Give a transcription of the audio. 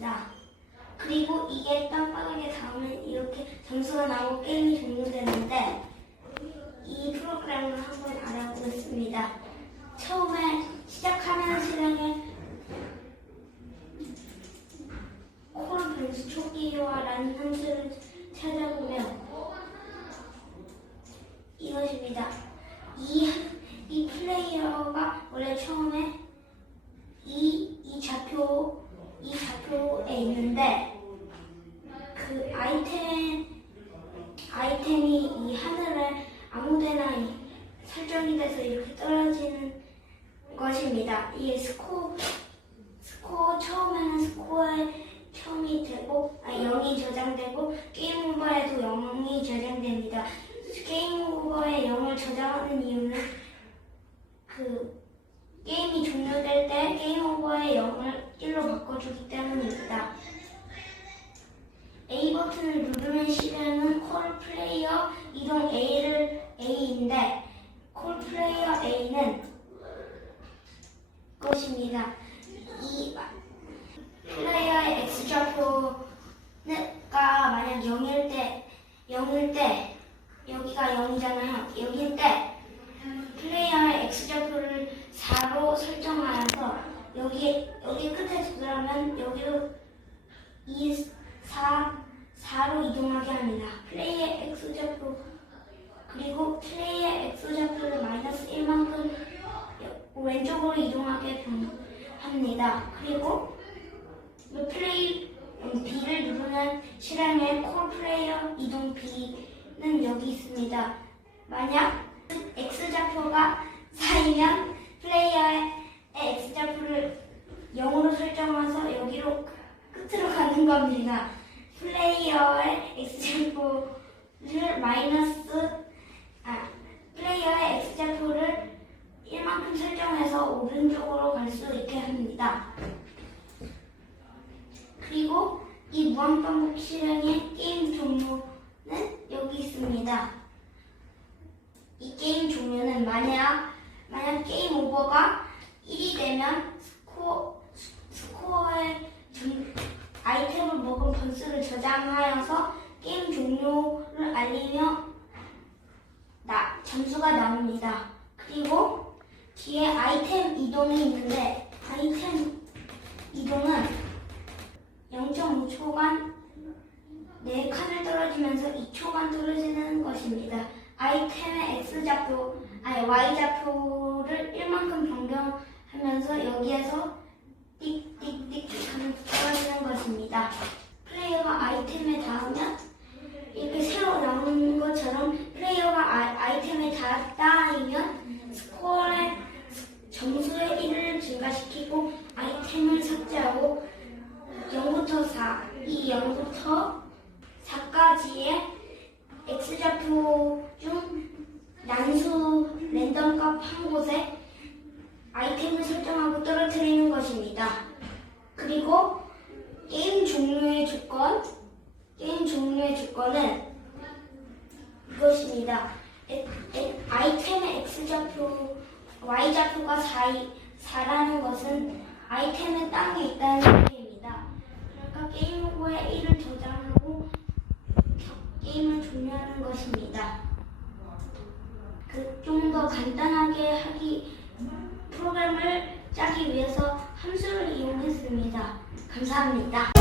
나. 그리고 이게 땅바닥에 닿으면 이렇게 점수가 나오고 게임이 종료되는데 이 프로그램을 한번 알아보겠습니다. 처음에 시작하는 시간에 코로 변수 초기화라는 함수를 찾아보면 이것입니다. 이, 이 플레이어가 원래 처음에 이, 이 좌표 학교에 있는데 그 아이템 아이템이 이 하늘에 아무데나 설정이 돼서 이렇게 떨어지는 것입니다. 이 스코 스코어 처음에는 스코어에 처음이 되고 아, 0이 저장되고 게임 오버에도 영이 저장됩니다. 게임 오버에 영을 저장하는 이유는 버튼을 누르면 시간은 콜 플레이어 이동 A를 A인데 콜 플레이어 A는 것입니다. 이 플레이어의 X 좌표가 만약 0일 때 0일 때 여기가 0이잖아요. 여기일 때 플레이어의 X 좌표를 4로 설정하여서 여기 여기 끝에 두드라면 여기로 2, 4, 4로 이동하게 합니다. 플레이의 X 좌표 그리고 플레이의 X 좌표를 마이너스 1만큼 왼쪽으로 이동하게 변- 합니다. 그리고 이 플레이 음, B를 누르는 실행의 콜 플레이어 이동 B는 여기 있습니다. 만약 X 좌표가 4이면 플레이어의 X 좌표를 0으로 설정해서 여기로 끝으로 가는 겁니다. 플레이어의 좌표를 마이너스 아 플레이어의 X 좌표를 1만큼 설정해서 오른쪽으로 갈 수 있게 합니다. 그리고 이 무한반복 실행의 게임 종료는 여기 있습니다. 이 게임 종료는 만약 만약 게임 오버가 1이 되면 스코어 스코어의 점- 아이템을 먹은 번수를 저장하여서 게임 종료를 알리며 나, 점수가 나옵니다. 그리고 뒤에 아이템 이동이 있는데 아이템 이동은 0.5초간 4칸을 떨어지면서 2초간 떨어지는 것입니다. 아이템의 X좌표, 아니 Y좌표를 1만큼 변경하면서 여기에서 띡띡띡 하면 떨어지는 것입니다. 플레이어가 아이템에 닿으면 이렇게 새로 나오는 것처럼 플레이어가 아, 아이템에 닿- 닿으면 스코어의 점수의 1을 증가시키고 아이템을 삭제하고 0부터 4, 이 0부터 4까지의 X좌표 중 난수 랜덤 값 한 곳에 아이템을 설정하고 떨어뜨리는 것입니다. 그리고 게임 종료의 조건, 게임 종료의 조건은 이것입니다. 아이템의 X좌표, Y좌표가 4, 4라는 것은 아이템의 땅에 있다는 의미입니다. 그러니까 게임 오버에 1을 저장하고 겨- 게임을 종료하는 것입니다. 그 좀 더 간단하게 하기 프로그램을 짜기 위해서 함수를 이용했습니다. 감사합니다.